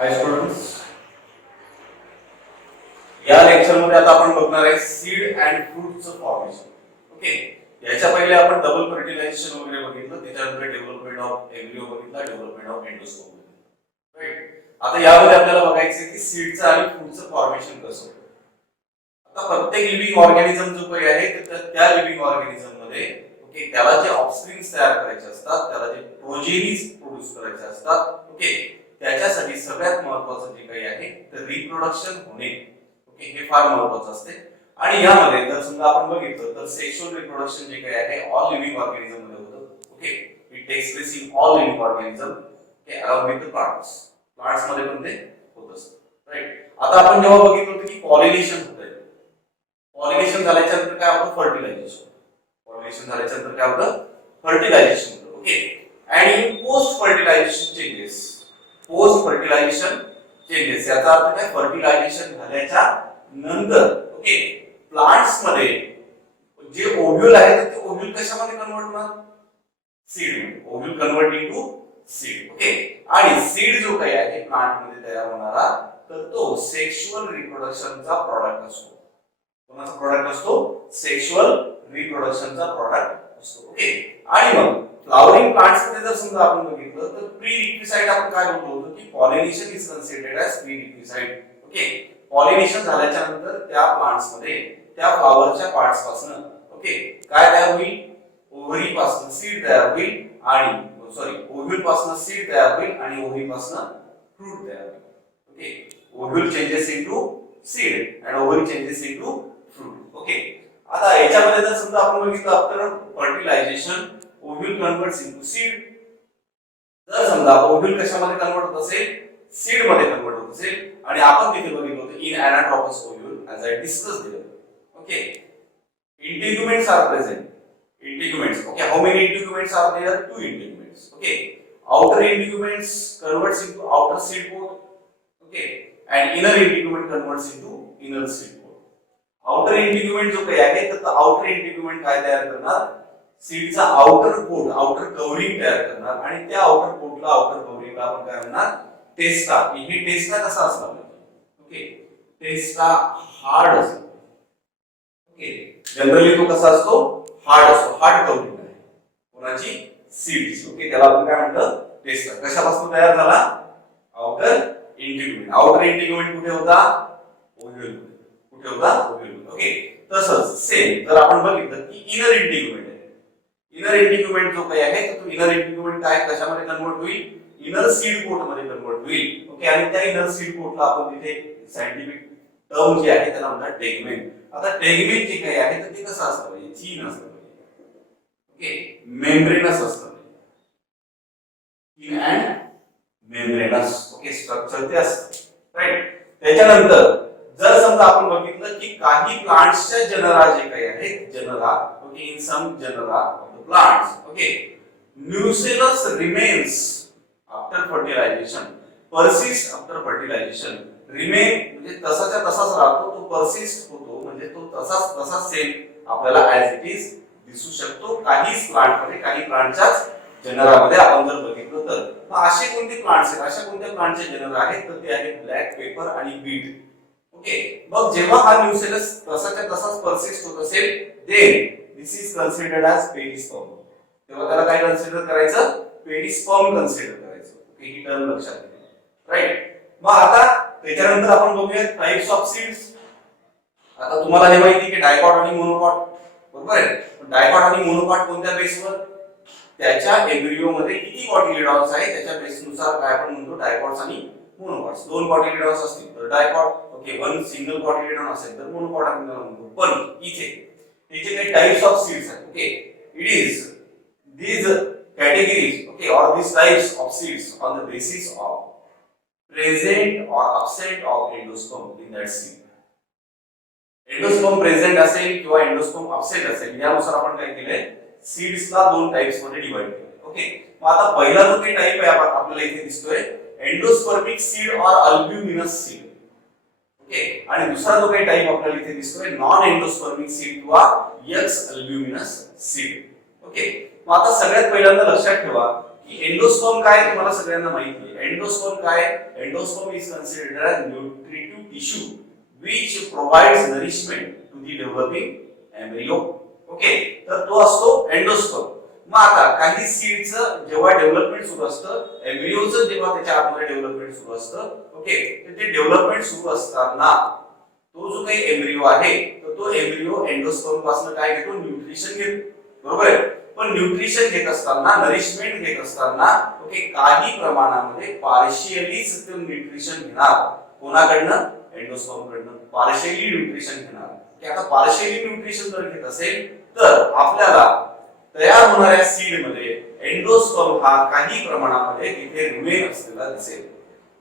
हाय students, या lecture मध्ये आता आपण बघणार आहे सीड अँड फ्रूटचं फॉर्मेशन. ओके, याच्या पहिले आपण डबल फर्टिलायझेशन वगैरे बघितलं, त्याच्यानंतर डेव्हलपमेंट ऑफ एम्ब्रियो बघितला, डेव्हलपमेंट ऑफ एंडोस्पर्म. राईट, आता यामध्ये आपल्याला बघायचं की सीडचं आणि फ्रूटचं फॉर्मेशन कसं होतं. आता प्रत्येक लिव्हिंग ऑर्गॅनिझम जो काही आहे तर त्या लिव्हिंग ऑर्गॅनिझम मध्ये ओके त्याला जे ऑफस्प्रिंग्स तयार करायचे असतात, त्याला जे प्रोजेनीज प्रोड्यूस करायचे असतात, ओके त्याच्यासाठी सगळ्यात महत्त्वाचं जे काही आहे तर रिप्रोडक्शन होणे. ओके, हे फार महत्त्वाचं असते. आणि यामध्ये जर समजा आपण बघितलं तर सेक्शुअल रिप्रोडक्शन जे काही आहे ऑल लिव्हिंग ऑर्गॅनिझम मध्ये होतं. Okay, it takes place in all living organism along with the plants मध्ये पण ते होत असतं. राईट, आता आपण जेव्हा बघितलं होतं की पॉलिनेशन होतंय, पॉलिनेशन झाल्याच्या नंतर काय होतं, फर्टिलायझेशन. पॉलिनेशन झाल्याच्या नंतर काय होतं, फर्टिलायझेशन होतं. ओके, आणि post fertilisation changes, post fertilisation changes याचा अर्थ काय, फर्टिलायझेशन झाल्याच्या नंतर ओके प्लांट्स मध्ये जे ओव्ह्यूल आहे ते ओव्ह्यूल कशामध्ये कन्वर्ट होणार, सीड मध्ये. Ovule convert into seed. Okay, आणि सीड जो काही आहे प्लांट मध्ये तयार होणारा तर तो सेक्शुअल रिप्रोडक्शनचा प्रॉडक्ट असतो. कोणाचा प्रॉडक्ट असतो, सेक्शुअल रिप्रोडक्शनचा प्रॉडक्ट असतो. ओके, आणि मग फ्लावरिंग प्लांट्स मध्ये जर समजा आपण बघितलं तर प्री रिक्विसाइट आपण काय बोलतो होतो की pollination is considered as pre requisite. Okay, pollination झाल्याच्या नंतर त्या प्लांट्स मध्ये त्या फ्लावरच्या पार्ट्स पासून ओके काय तयार होईल, ओव्हरी पासून सीड तयार होईल, आणि सॉरी ओव्ह्यूल पासून सीड तयार होईल आणि ओव्हरी पासून फ्रूट तयार होईल. Okay, ovule changes into seed and ovary changes into fruit. Okay, आता याच्यामध्ये जर समजा आपण बघितलं after fertilization ovule converts into seed. जर समजा ओव्ह्यूल कशामध्ये कन्वर्ट होत असेल, सीड मध्ये कन्वर्ट होत असेल, आणि आपण तिथे बघितलं होतं in anatropous ovule as I discussed here. Okay, integuments are present. Integuments, okay, how many integuments are there, 2 integuments. Okay, outer integuments converts into outer seed pod. Okay, and inner integument converts into inner seed pod. outer integument जो काही आहे तर outer integument काय तयार करणार, सीडचा outer coat, outer covering तयार करणार, आणि त्या आउटर कोटला, आउटर कव्हरिंगला आपण काय म्हणणार, टेस्टा. ही टेस्टा कसा असला पाहिजे, ओके टेस्टा हार्ड असतो. ओके, जनरली तो कसा असतो, हार्ड असतो, हार्ड कव्हरिंग आहे कोणाची, सीडची. ओके, त्याला आपण काय म्हणतो, टेस्टा. कशापासून तयार झाला, आउटर इंटिग्युमेंट. आउटर इंटिग्युमेंट कुठे होता, ओव्ह्यूल. कुठे होता, ओव्ह्यूल. ओके, तसंच सेम जर आपण बघितलं की इनर इंटिग्युमेंट आहे, इनर इंटिग्युमेंट जो काही आहे तर तो इनर इंटिग्युमेंट काय कशामध्ये कन्वर्ट होईल, इनर सीड कोट मध्ये कन्वर्ट होईल. ओके, आणि त्या इनर सीड कोटला आपण तिथे सायंटिफिक टर्म जे आहे त्याला म्हणतात टेगमेंट. आता टेगमेंट जे काही आहे तर ते कसं असतं पाहिजे, थीन असतं पाहिजे. ओके, मेम्ब्रेनस असतं पाहिजे, thin and membranes. Okay, structure ते असतं. राईट, त्याच्यानंतर जर समजा आपण बघितलं की काही प्लांट्सच्या जनरा जे काही आहेत, genera okay in some genera of the plants okay nucellus remains after fertilization, persist after fertilization. Remain म्हणजे तसाच्या तसाच राहतो, तो परसिस्ट होतो म्हणजे तो तसाच तसा सेम आपल्याला ॲज इट इज दिसू शकतो काही प्लांट मध्ये, काही प्लांटच्याच जनरामध्ये आपण जर बघितलं तर. मग असे कोणते प्लांट्स आहेत, अशा कोणत्या प्लांटचे जनरा आहेत तर ते आहेत ब्लॅक पेपर आणि बीट. ओके, मग जेव्हा हा न्यूसेलस तसाच्या तसाच परसिस्ट होत असेल then this is considered as perisperm. तेव्हा त्याला काय कन्सिडर करायचं, पेरिस्पर्म कन्सिडर करायचं. ओके, ही टर्म लक्षात घ्या. राईट, मग आता त्याच्यानंतर आपण बघूया टाइप्स ऑफ सीड्स. आता तुम्हाला हे माहिती की डायकॉट आणि मोनोकॉट, बरोबर आहे. डायकॉट आणि मोनोकॉट कोणत्या बेसवर, त्याच्या एम्ब्रियो मध्ये किती कॉटिलिडॉन्स आहे त्याच्या बेसनुसार काय आपण म्हणतो, डायकॉट्स आणि मोनोकॉट्स. 2 कॉटिलिडॉन्स असतील तर डायकॉट, ओके 1 सिंगल कॉटिलिडॉन असेल तर मोनोकॉट आपण म्हणतो. पण इथे त्याचे काही टाइप्स ऑफ सीड्स आहेत. Okay, it is these categories okay or these types of seeds on the basis of present or absent of endosperm in that seed. Endosperm present असेल किंवा एंडोस्पर्म अब्सेंट असेल यानुसार आपण काय केलंय, सीड्सला 2 टाइप्स मध्ये divide केले. ओके, मग आता पहिला जो काही टाइप आहे आपल्याला इथे दिसतोय एंडोस्पर्मिक सीड और अल्ब्युमिनस सीड. ओके, आणि दुसरा जो काही टाइप आपल्याला इथे दिसतोय नॉन एंडोस्पर्मिक सीड किंवा एक्स अल्ब्युमिनस सीड. ओके, मग आता सगळ्यात पहिल्यांदा लक्षात ठेवा एंडोस्पर्म काय तुम्हाला सगळ्यांना माहिती आहे. एंडोस्पर्म काय, endosperm is considered as nutritive tissue which provides nourishment to the developing embryo. Okay, तर तो असतो एंडोस्पर्म. मग आता काही सीडचं जेव्हा डेव्हलपमेंट सुरू असतं, एम्ब्रियोचं जेव्हा त्याच्या आतमध्ये डेव्हलपमेंट सुरू असतं, ओके, तर ते डेव्हलपमेंट सुरू असताना तो जो काही एम्ब्रियो आहे तर तो एम्ब्रियो एंडोस्पर्म पासून काय घेतो, न्यूट्रिशन घेतो, बरोबर आहे. पण न्यूट्रिशन घेत असताना, नरिशमेंट घेत असताना, ओके, काही प्रमाणामध्ये पार्शियलीच ते न्यूट्रिशन घेणार. कोणाकडनं, एंडोस्पर्म कडनं पार्शियली न्यूट्रिशन घेणार. की आता पार्शियली न्यूट्रिशन जर घेत असेल तर आपल्याला तयार होणाऱ्या सीड मध्ये एंडोस्पर्म हा काही प्रमाणामध्ये तिथे रिमेन असलेला दिसेल.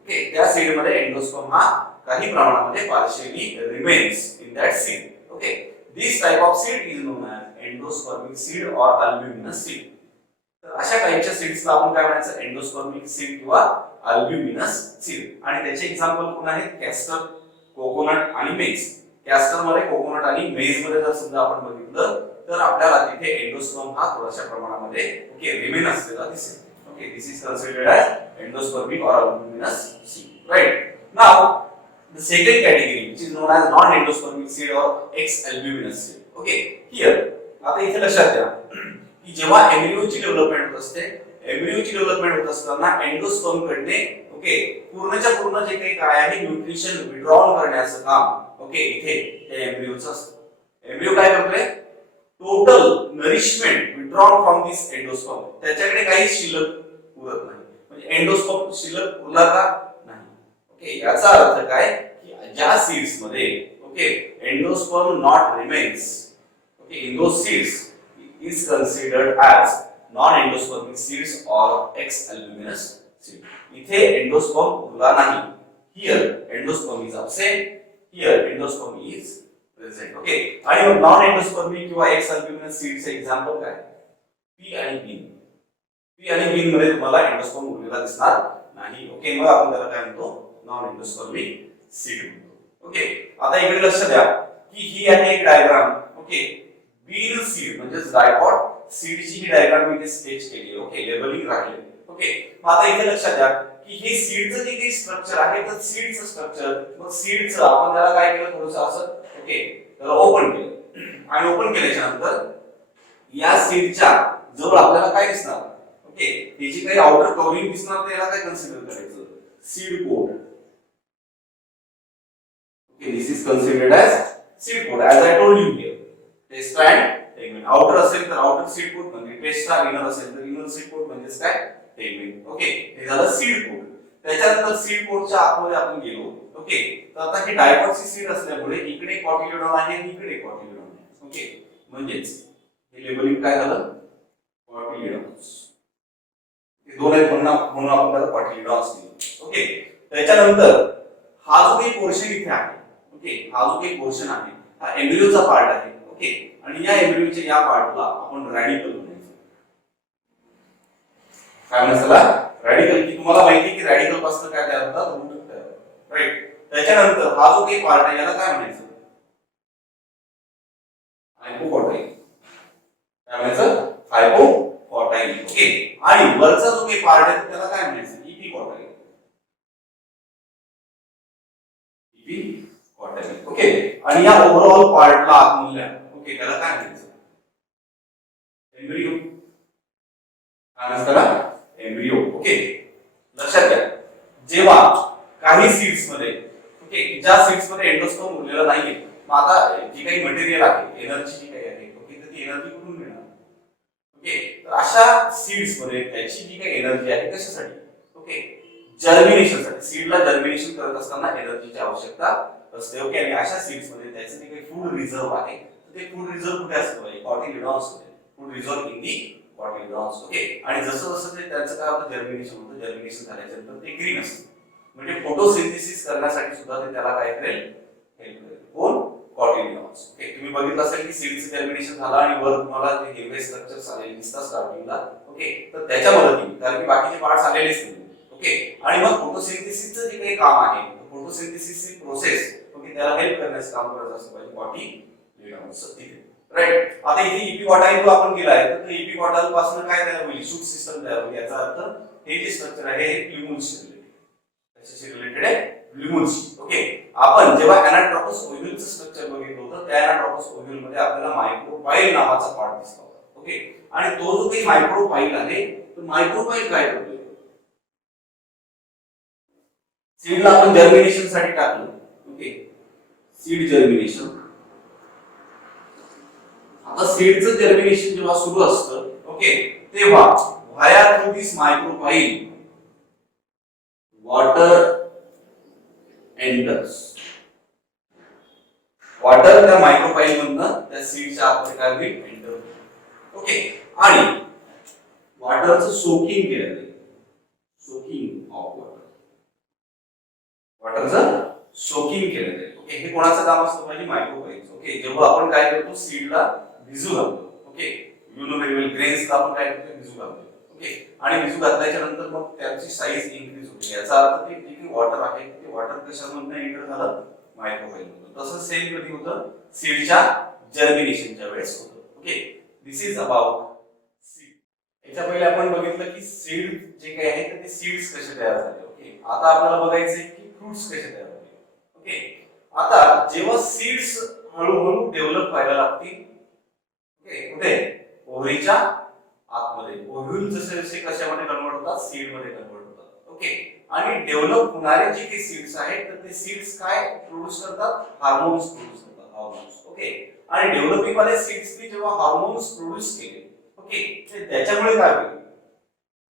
ओके, त्या सीड मध्ये एंडोस्पर्म हा काही प्रमाणामध्ये partially remains in that seed. Okay, this type of seed is known as endospermic seed or albuminous seed. तर अशा टाइपच्या सीड्सला आपण काय म्हणायचं, एंडोस्पर्मिक सीड किंवा अल्ब्युमिनस सीड. आणि त्याचे एक्झाम्पल कोण आहेत, कॅस्टर, कोकोनट आणि मेज. कॅस्टर मध्ये, कोकोनट आणि मेज मध्ये जर समजा आपण बघितलं तर आपल्याला तिथे एंडोस्पर्म हा थोड्याशा प्रमाणामध्ये, ओके, रिमेन असलेला दिसेल. Okay, this is considered as endospermic or albuminous seed, right. Now the second category which is known as non endospermic seed or ex albuminous seed. Okay, here आता इथे लक्षात द्या की जेव्हा एम्ब्रियोची डेव्हलपमेंट होत असते, एम्ब्रियोची डेव्हलपमेंट होत असताना एंडोस्पर्म कडे, ओके, पूर्णच्या पूर्ण जे काही काय आहे न्यूट्रिशन विड्रॉल करण्याचं काम, ओके, इथे त्या एम्ब्रियोचं असतं. एम्ब्रियो काय करतोय, total nourishment withdrawal from this endosperm. त्याच्याकडे काही शिल्लक उरत नाही. म्हणजे एंडोस्पर्म शिल्लक उरला का नाही. ओके, याचा अर्थ काय की ज्या सीड्स मध्ये, okay, endosperm not remains, okay, in those seeds is considered as non-endospermic seeds or X-albuminous seed. इथे एंडोस्पर्म उरला नाही. Here endosperm is absent. Here endosperm is present. Okay. आणि मग non-endospermic किंवा X-albuminous seeds चे एक्झाम्पल काय, P आणि bin. P आणि बीन मध्ये तुम्हाला एंडोस्पर्म उरलेला दिसणार नाही. ओके, मग आपण त्याला काय म्हणतो, नॉन एंडोस्पर्मिक सीड म्हणतो. ओके, आता इकडे लक्ष द्या की ही आहे एक डायग्राम. ओके, बीन सीड म्हणजे डायकॉट सीडची ही डायग्राम मी स्केच केली. ओके, लेबलिंग राखले. ओके, मग आता इथे लक्षात द्या की हे सीडचं जे काही स्ट्रक्चर आहे तर सीडचं स्ट्रक्चर, मग सीडचं आपण त्याला काय केलं, थोडंसं असं, ओके, त्याला ओपन केलं. आणि ओपन केल्याच्या नंतर या सीडच्या जवळ आपल्याला काय दिसणार, ओके, त्याची काही आउटर कव्हरिंग दिसणार. तर याला काय कन्सिडर करायचं, seed coat. Okay, this is considered as seed coat as I told you here. Testa and tegmen. Outer असेल तर आउटर सीड कोट म्हणजे टेस्टा, इनर असेल तर इनर सीड कोट म्हणजे काय, टेगमेंट. ओके, हे झालं सीड कोट. त्याच्यानंतर सीड कोटच्या आतमध्ये आपण गेलो. ओके, तर आता हे डायकॉटची सीड असल्यामुळे इकडे कॉटिलिडॉन आहे आणि इकडे कॉटिलिडॉन आहे. ओके, म्हणजेच हे लेबलिंग काय झालं, कॉटिलिडॉन्स. हे दोन आहेत म्हणून आपण त्याला कॉटिलिडॉन्स दिलं. ओके, त्याच्यानंतर हा जो काही पोर्शन इथे आहे, ओके, हा जो काही पोर्शन आहे हा एम्ब्रियोचा पार्ट आहे. ओके, आणि या एम्ब्रियोच्या या पार्टला आपण रॅडिकल म्हणायचं. काय म्हणायचं, रॅडिकल. की तुम्हाला माहिती की रॅडिकल पासून काय तयार होतात, रूट तयार होतात, राईट. त्याच्यानंतर हा जो काही पार्ट आहे याला काय म्हणायचं, हायपोकॉटाईल. काय म्हणायचं, हायपोकॉटाईल. ओके, आणि वरचा जो काही पार्ट आहे त्याला काय म्हणायचं, इपिकॉटाईल. इपिकॉटाईल. ओके, आणि या ओव्हरऑल पार्टला आतमधल्या, ओके, त्याला काय म्हणायचं, एम्ब्रियो. काय म्हणायचं त्याला, एम्ब्रियो. ओके, लक्षात घ्या जेव्हा काही सीड्स मध्ये, ओके, ज्या सीड्स मध्ये एंडोस्पर्म उरलेला नाहीये, मग आता जी काही मटेरियल आहे, एनर्जी जी काही आहे, ओके, तर ती एनर्जी कुठून मिळणार. ओके, तर अशा सीड्स मध्ये त्याची जी काही एनर्जी आहे कशासाठी, ओके, जर्मिनेशन साठी. सीडला जर्मिनेशन करत असताना एनर्जीची आवश्यकता असते. ओके, आणि अशा सीड्स मध्ये त्याचं जे काही फूड रिझर्व आहे ते फूड रिझर्व कुठे असतं, कॉटिलिडॉन्स मध्ये. Food reserve in the cotyledons. Okay, आणि जसं जसं ते त्यांचं काय होतं, जर्मिनेशन होतं. जर्मिनेशन झाल्याच्या नंतर ते ग्रीन असतं. म्हणजे फोटोसिंथेसिस करण्यासाठी सुद्धा ते त्याला काय करेल, हेल्प करेल. कोण, कॉटिलिडॉन्स. ओके, तुम्ही बघितलं असेल की सीडचं जर्मिनेशन झालं आणि वर तुम्हाला ते हिरवे स्ट्रक्चर्स आलेले दिसतात स्टार्टिंगला. ओके, तर त्याच्या मदतीने, कारण की बाकीचे पार्ट्स आलेलेच नाही. ओके, आणि मग फोटोसिंथेसिसचं जे काही काम आहे, फोटोसिंथेसिसची प्रोसेस, ओके, त्याला हेल्प करण्याचं काम करत असतं पाहिजे कॉटिलिडॉन्स. ठीक आहे. राईट. आता इथे इपिकॉटाइल जो आपण केला आहे तर इपिकॉटाइल पासून काय तयार होईल, शूट सिस्टम तयार होईल. याचा अर्थ हे जे स्ट्रक्चर आहे हे ल्युमोनशी रिलेटेड, कशाशी रिलेटेड आहे, ल्युमोनशी. ओके. आपण जेव्हा अनाट्रोपस ओव्ह्यूलचं स्ट्रक्चर बघितलं होतं त्या अनाट्रोपस ओव्ह्यूल मध्ये आपल्याला मायक्रोपाइल नावाचा पार्ट दिसला होता. ओके. आणि तो जो काही मायक्रोपाइल आहे तो मायक्रोपाइल काय करतोय, सीडला आपण जर्मिनेशन साठी टाकलं. ओके. Seed germination. आता सीडचं जर्मिनेशन जेव्हा सुरू असतं, ओके, तेव्हा व्हाया थ्रू दिस मायक्रोपाइल वॉटर एंटर्स. वॉटर त्या मायक्रोपाइल मधनं त्या सीडच्या आत काय होईल, एंटर होईल. ओके. आणि वॉटरचं सोकिंग केलं जाईल, सोकिंग ऑफ वॉटर, वॉटरचं सोकिंग केलं जाईल. ओके. हे कोणाचं काम असतं, म्हणजे मायक्रोपाइलचं. ओके. जेव्हा आपण काय करतो, सीडला भिजू घालतो. ओके. यू नो व्हेरी वेल, ग्रेन्सला आपण काय करतो, भिजू घालतो. ओके. आणि भिजू घातल्याच्या नंतर मग त्याची साईज इन्क्रीज होते. याचा अर्थ ते जे काही वॉटर आहे ते वॉटर कशामधून एंटर झालं, मायक्रोपाइल मधून. तसं सेम कधी होतं, सीडच्या जर्मिनेशनच्या वेळेस होतं. Okay. This is about seed. याच्या पहिले आपण बघितलं की सीड जे काही आहे ते सीड्स कसे तयार झाले. ओके. आता आपल्याला बघायचंय की फ्रुट्स कसे तयार होते. ओके. आता जेव्हा सीड्स हळूहळू डेव्हलप व्हायला लागतील, ओके, कुठे, ओव्हरीच्या आतमध्ये, ओव्ह्यूल जसे जसे कशामध्ये कन्वर्ट होतात, सीड मध्ये कन्वर्ट होतात. ओके. आणि डेव्हलप होणारे जे काही सीड्स आहेत तर ते सीड्स काय प्रोड्यूस करतात, हार्मोन्स प्रोड्यूस करतात, हार्मोन्स. ओके. आणि डेव्हलपिंग वाले सीड्सनी जेव्हा हार्मोन्स प्रोड्यूस केले, ओके, त्याच्यामुळे काय होईल,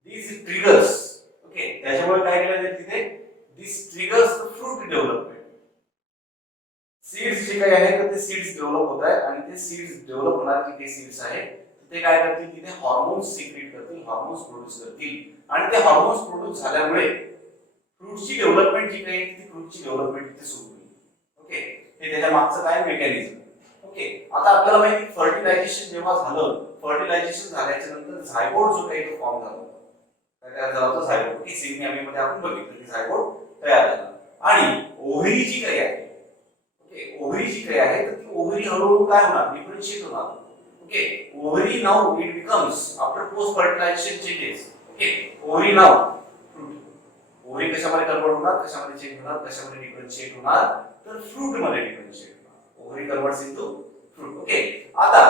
दीज ट्रिगर्स. ओके. त्याच्यामुळे काय केलं जाईल तिथे, this triggers the fruit development. Seeds जे काही आहे तर ते सीड्स डेव्हलप होत आहेत आणि ते सीड्स डेव्हलप होणारे जे सीड्स आहेत ते काय करतील, तिथे हार्मोन्स सिक्रेट करतील, हार्मोन्स प्रोड्यूस करतील. आणि ते हार्मोन्स प्रोड्यूस झाल्यामुळे फ्रूटची डेव्हलपमेंट जी काही ती फ्रूटची डेव्हलपमेंट तिथे सुरू होईल. ओके. हे त्याच्या मागचं काय मेकॅनिझम. ओके. आता आपल्याला माहिती, फर्टिलायझेशन जेव्हा झालं, फर्टिलायझेशन झाल्याच्या नंतर झायगोट जो काही तो फॉर्म झाला होता, काय तयार झाला होता, झायगोट. ओके. सिग्नियामी मध्ये आपण बघितलं की झायगोट तयार झाला. आणि ओव्हरी जी काही आहे, ओके, ओव्हरी जी काही आहे तर ती ओव्हरी हळूहळू काय होणार, डिफरन्शिएट होणार. Okay. Ovary now it becomes after post fertilisation changes. Okay. Ovary now fruit. Ovary कशामध्ये कन्वर्ट होणार, कशामध्ये चेंज होणार, कशामध्ये डिफरन्शिएट होणार, तर फ्रूट मध्ये डिफरन्शिएट होणार. Ovary converts into fruit. Okay. आता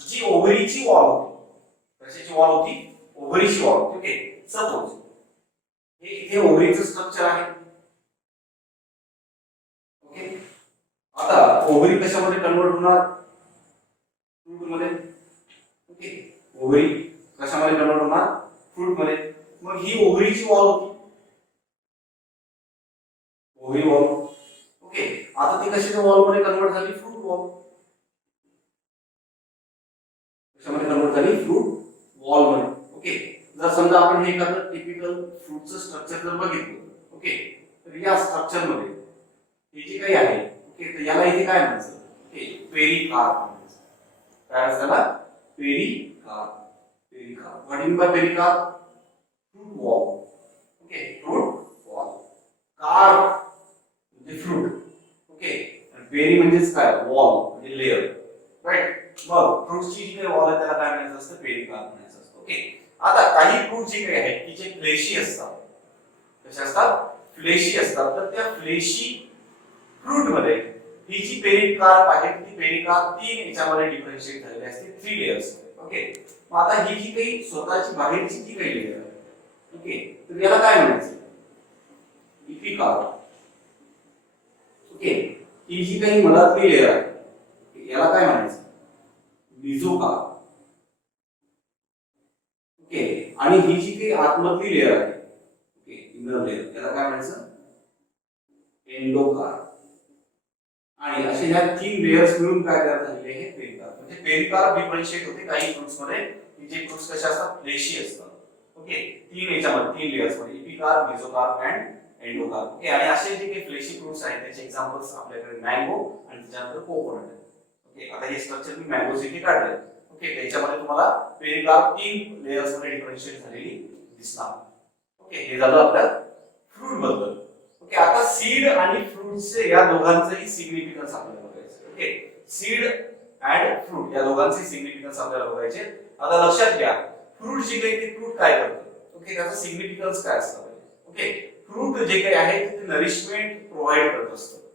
जी ओव्हरीची वॉल होती, कशाची वॉल होती, ओव्हरीची वॉल. ओके. सपोज हे इथे ओव्हरीचं स्ट्रक्चर आहे. ओके. आता ओव्हरी कशामध्ये कन्वर्ट होणार, फ्रूट मध्ये. ओके. ओव्हरी कशामध्ये कन्वर्ट होणार, फ्रूट मध्ये. मग ही ओव्हरीची वॉल होती, ओव्हरी वॉल. ओके. आता ती कशाच्या वॉल मध्ये कन्वर्ट झाली, फ्रूट वॉल. कशामध्ये कन्वर्ट झाली, फ्रूट वॉल मध्ये. ओके. जर समजा आपण हे एखादं टिपिकल फ्रूटचं स्ट्रक्चर जर बघितलं, ओके, तर या स्ट्रक्चर मध्ये हे जे काही आहे, ओके, तर याला इथे काय म्हणायचं, ओके, पेरिकार्प म्हणायचं. काय असताना, pericarp. Pericarp. What mean by pericarp, fruit wall. Okay. Fruit wall. Carp म्हणजे फ्रूट. ओके. पेरी म्हणजेच काय, वॉल म्हणजे लेअर. राईट. मग फ्रूटची जी काही वॉल आहे त्याला काय म्हणायचं असतं, पेरिकार्प म्हणायचं असतं. ओके. आता काही फ्रूट जे काही आहेत की जे फ्लेशी असतात, कसे असतात, फ्लेशी असतात, तर त्या फ्लेशी फ्रूट मध्ये ही जी पेरिकार्प आहे ती पेरिकार्प 3 याच्यामध्ये डिफरन्शिएट झालेली असते, 3 लेयर्स. ओके. मग आता ही जी काही स्वतःची बाहेरची जी काही लेयर आहे, ओके, तर याला काय म्हणायचं, इपिकार्प. ओके. ही जी काही मधातली लेयर आहे याला काय म्हणायचं, मेसोकार्प. ओके. आणि ही जी काही आतमधली लेयर आहे, ओके, इनर लेयर, याला काय म्हणायचं, एंडोकार्प. आणि असे ह्या 3 लेयर्स मिळून काय तयार झालेले आहे, पेरिकार्प. म्हणजे पेरिकार्प डिफरन्शिएट होते काही फ्रुट्स मध्ये की जे फ्रुट्स कसे असतात, फ्लेशी असतात. ओके. 3 याच्यामध्ये 3 लेयर्स मध्ये, epicarp, mesocarp and endocarp. Okay. आणि असे जे काही फ्लेशी फ्रुट्स आहेत त्याचे एक्झाम्पल्स आपल्याकडे मँगो आणि त्याच्यानंतर कोकोनट आहे. ओके. आता हे स्ट्रक्चर मी मँगो इथे काढले. ओके. त्याच्यामध्ये तुम्हाला पेरिकार्प 3 लेयर्स मध्ये डिफरन्शिएट झालेली दिसणार. ओके. हे झालं आपल्या फ्रूट बद्दल. ओके. आता सीड आणि फ्रूटचे या दोघांचंही सिग्निफिकन्स आपल्याला बघायचं. ओके. सीड अँड फ्रूट या दोघांचे सिग्निफिकन्स आपल्याला बघायचे. आता लक्षात घ्या फ्रूट जे काही ते फ्रूट काय करतं, ओके, त्याचा सिग्निफिकन्स काय असतं. ओके, फ्रूट जे काही आहे ते नरिशमेंट प्रोव्हाइड करत असतं.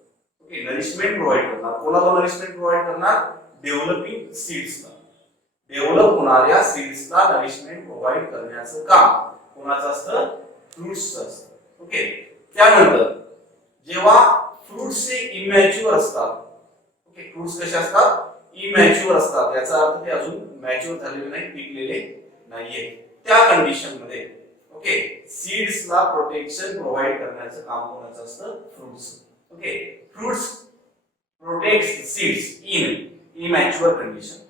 ओके, नरिशमेंट प्रोव्हाइड करणार. कोणाला नरिशमेंट प्रोव्हाइड करणार? डेव्हलपिंग सीड्सला. डेव्हलप होणाऱ्या सीड्सला नरिशमेंट प्रोव्हाइड करण्याचं काम कोणाचं असतं? फ्रूट्सचं असतं. ओके, त्यानंतर जेव्हा फ्रूट्स हे इमॅच्युअर असतात, ओके, फ्रूट्स कसे असतात? इमॅच्युअर असतात. याचा अर्थ ते अजून मॅच्युअर झालेले नाही, पिकलेले नाहीये. त्या कंडिशन मध्ये ओके सीड्सला प्रोटेक्शन प्रोव्हाइड करण्याचं काम कोणाचं असतं? Fruits. Okay, fruits protect seeds in immature condition.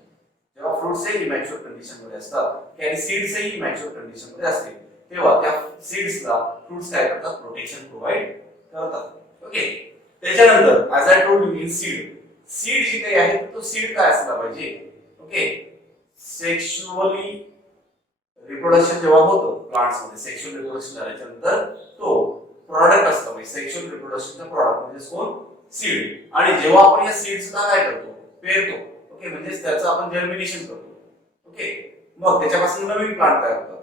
जेव्हा फ्रूट्स हे इमॅच्युअर कंडिशन मध्ये असतात आणि सीड्स हे इमॅच्युअर कंडिशन मध्ये असतील तेव्हा त्या सीड्सला फ्रूट्स काय करतात? प्रोटेक्शन प्रोव्हाइड करतात. ओके, त्याच्यानंतर as I told you in seed जी काही आहे तो सीड काय असला पाहिजे? ओके, सेक्शुअली रिप्रोडक्शन जेव्हा होतं प्लांट्स मध्ये, सेक्शुअल रिप्रोडक्शन झाल्याच्या नंतर तो प्रॉडक्ट असला पाहिजे. सेक्शुअल रिप्रोडक्शनचा प्रॉडक्ट म्हणजे कोण? सीड. आणि जेव्हा आपण या सीड्सला काय करतो? पेरतो. ओके, म्हणजे त्याचं आपण जर्मिनेशन करतो. ओके, मग त्याच्यापासून नवीन प्लांट तयार होतात.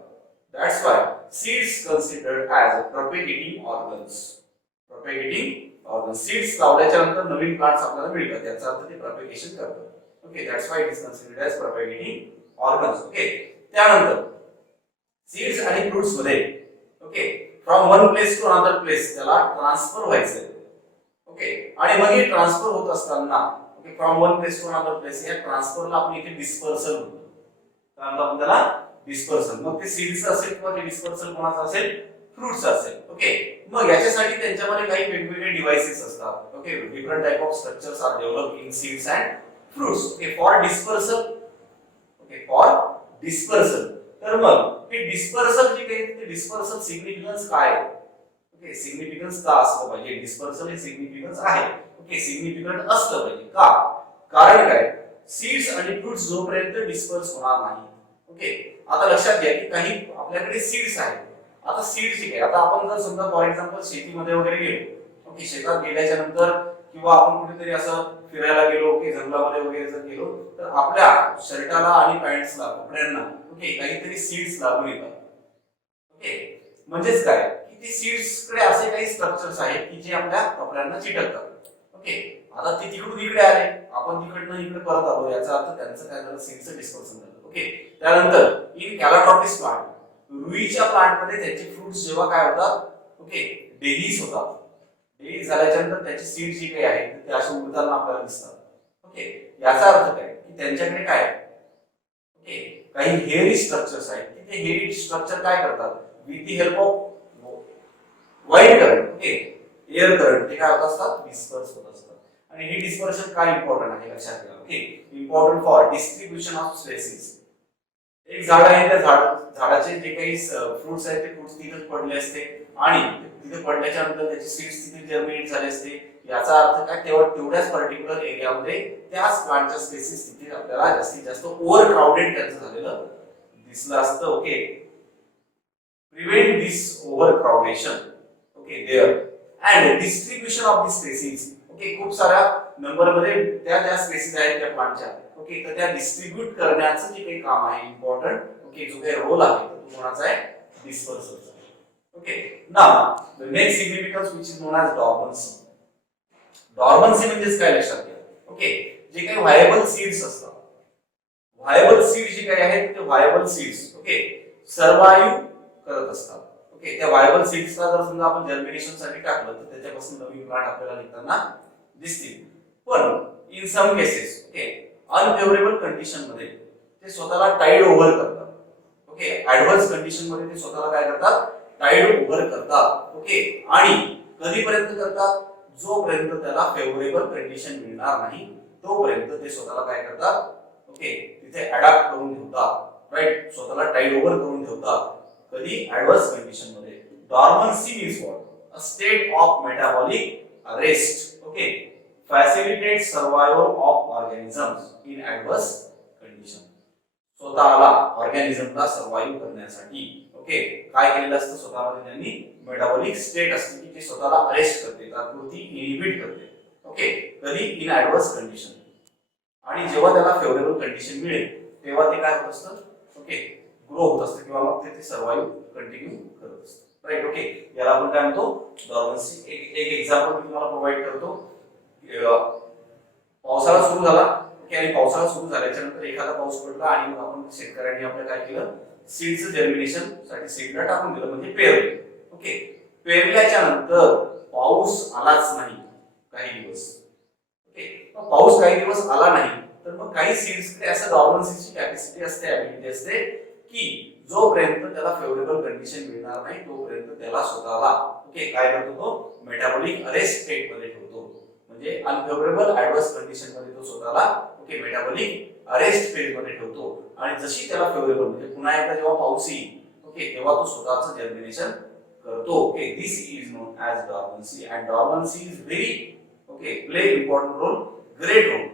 That's why seeds considered as propagating organs. Propagating organs. Seeds लावल्याच्या नंतर नवीन प्लांट्स आपल्याला मिळतात, याचा अर्थ ते प्रोपेगेशन करतात. Okay, that's why it is considered as propagating organs. Okay, त्यानंतर सीड्स आणि फ्रूट्स मध्ये okay from one place to another place त्याला ट्रान्सफर व्हायचंय. ओके, आणि मग हे ट्रान्सफर होत असताना okay from one place to another place या ट्रान्सफरला आपण इथे डिस्पर्सल म्हणतो. त्यानंतर आपण त्याला डिस्पर्सल, मग ते सीड्स असेल किंवा ते डिस्पर्सल कोणाचं असेल? फ्रूट्स असेल. ओके, मग याच्यासाठी त्यांच्यामध्ये काही वेगवेगळे डिव्हाइसेस असतात. Okay, different type of structures are developed in seeds and fruits. Okay, for dispersal. Okay, for dispersal. तर मग हे डिस्पर्सल जे काही ते डिस्पर्सल सिग्निफिकन्स काय आहे? ओके, सिग्निफिकन्स का असलं पाहिजे? डिस्पर्सल हे सिग्निफिकन्स आहे. ओके, सिग्निफिकंट असलं पाहिजे. का? कारण काय? सीड्स आणि फ्रूट्स जोपर्यंत डिस्पर्स होणार नाही. ओके, आता लक्षात घ्या की काही आपल्याकडे सीड्स आहेत. आता सीड्स जे काय, आता आपण जर समजा फॉर एक्झाम्पल शेतीमध्ये वगैरे गेलो, ओके, शेतात गेल्याच्या नंतर किंवा आपण कुठेतरी असं फिरायला गेलो, ओके, जंगलामध्ये वगैरे जर गेलो तर आपल्या शर्टाला आणि पॅन्ट्सला, कपड्यांना ओके काहीतरी सीड्स लागून येतात. ओके, म्हणजेच काय की ते सीड्स कडे असे काही स्ट्रक्चर्स आहेत की जे आपल्या कपड्यांना चिटकतात. ओके, आता ते तिकडून इकडे आले, आपण तिकडनं इकडे परत आलो, याचा अर्थ त्यांचं काय झालं? सीड्सचं डिस्पर्शन झालं. ओके, त्यानंतर इन कॅलाट्रॉपिस प्लांट, रुईच्या प्लांट मध्ये त्याचे फ्रुट्स जेव्हा काय होतात? ओके, डेलीज होतात. डेलीज झाल्याच्या नंतर त्याचे सीड जे काही आहेत ते असे उडताना आपल्याला दिसतात. ओके, याचा अर्थ काय की त्यांच्याकडे काय आहे? ओके, काही हेअरी स्ट्रक्चर्स आहेत की ते हेअरी स्ट्रक्चर काय करतात? With the help of wide current, okay, air current, ते काय होत असतात? डिस्पर्स होत असतात. आणि हे डिस्पर्शन काय इम्पॉर्टंट आहे लक्षात घ्या. Okay, important for distribution of species. एक झाड आहे, त्या झाडाचे जे काही फ्रुट्स आहेत ते फ्रुट्स तिथेच पडले असते आणि तिथे पडल्याच्या नंतर त्याचे सीड्स तिथे जर्मिनेट झाले असते. याचा अर्थ काय? तेवढ्याच पर्टिक्युलर एरियामध्ये त्याच प्लांटच्या स्पेसिस तिथे आपल्याला जास्तीत जास्त ओव्हर क्राउडेड त्यांचं झालेलं दिसलं असतं. Okay, prevent this over crowdation. Okay, there and distribution of the species. Okay, खूप साऱ्या नंबर मध्ये त्या स्पेसिस आहेत त्या प्लांटच्या. ओके, तर त्या डिस्ट्रीब्यूट करण्याचं जे काही काम आहे इम्पॉर्टंट, ओके, जो काही रोल आहे तो कोणाचा आहे? डिस्पर्सलचा. Okay, now the next significance which is known as dormancy. Dormancy म्हणजे काय लक्षात घ्या. ओके, जे काही व्हायबल सीड्स असतात, व्हायबल सीड जे काही आहेत ते व्हायबल सीड्स ओके सर्वाइव्ह करत असतात. ओके, त्या व्हायबल सीड्सला जर समजा आपण जर्मिनेशन साठी टाकलं तर त्याच्यापासून नवीन प्लांट आपल्याला निघताना दिसतील. पण in some cases okay unfavourable condition मध्ये ते स्वतःला टाईड ओव्हर करतात. ओके, ऍडव्हर्स कंडिशन मध्ये ते स्वतःला काय करतात? टाईड ओव्हर करतात. ओके, आणि कधीपर्यंत करतात? जोपर्यंत त्याला फेवरेबल कंडिशन मिळणार नाही तोपर्यंत ते स्वतःला काय करतात? ओके, तिथे अडॅप्ट करून ठेवतात. राईट, स्वतःला टाईड ओव्हर करून ठेवतात. कधी? ऍडव्हर्स कंडिशन मध्ये. Dormancy means what? A state of metabolic arrest. Okay, facilitate survival of organisms in adverse condition. स्वतःला ऑर्गॅनिझमला सर्वाइव्ह करण्यासाठी ओके काय केलेलं असतं? स्वतःमध्ये त्यांनी मेटाबॉलिक स्टेट असते की ते स्वतःला अरेस्ट करते, तात्पुरती इनहिबिट करते. ओके, कधी? In adverse condition. आणि जेव्हा त्याला फेवरेबल कंडिशन मिळेल तेव्हा ते काय होत असतं, ओके, ग्रो होत असतं किंवा मग ते सर्वाइव्ह कंटिन्यू करत असतं, राईट. ओके, याला आपण काय म्हणतो, डॉर्मन्सी. एक एक्झाम्पल मी तुम्हाला प्रोव्हाइड करतो. पावसाळा सुरू झाला, ओके, आणि पावसाळा सुरू झाल्याच्या नंतर एखादा पाऊस पडला आणि मग आपण शेतकऱ्यांनी आपलं काय केलं, सीडचं जर्मिनेशन साठी सीडला टाकून दिलं, म्हणजे पेरलं. ओके, पेरल्याच्या नंतर पाऊस आलाच नाही काही दिवस. ओके, पाऊस काही दिवस आला नाही तर मग काही सीड्सकडे असं डॉर्मन्सीची कॅपॅसिटी असते, ॲबिलिटी असते की जोपर्यंत त्याला फेवरेबल कंडिशन मिळणार नाही तोपर्यंत त्याला स्वतःला, ओके, काय करतो, तो मेटाबॉलिक अरेस्ट स्टेट मध्ये ठेवतो. म्हणजे अनफेवरेबल ऍडव्हर्स कंडिशन मध्ये तो स्वतःला, ओके, मेटाबॉलिक अरेस्ट फेज मध्ये ठेवतो. आणि जशी त्याला फेवरेबल, म्हणजे पुन्हा एकदा जेव्हा पाऊस येईल, ओके, तेव्हा तो स्वतःचं जर्मिनेशन करतो. Okay, this is known as dormancy, and dormancy is very, okay, play important role, great role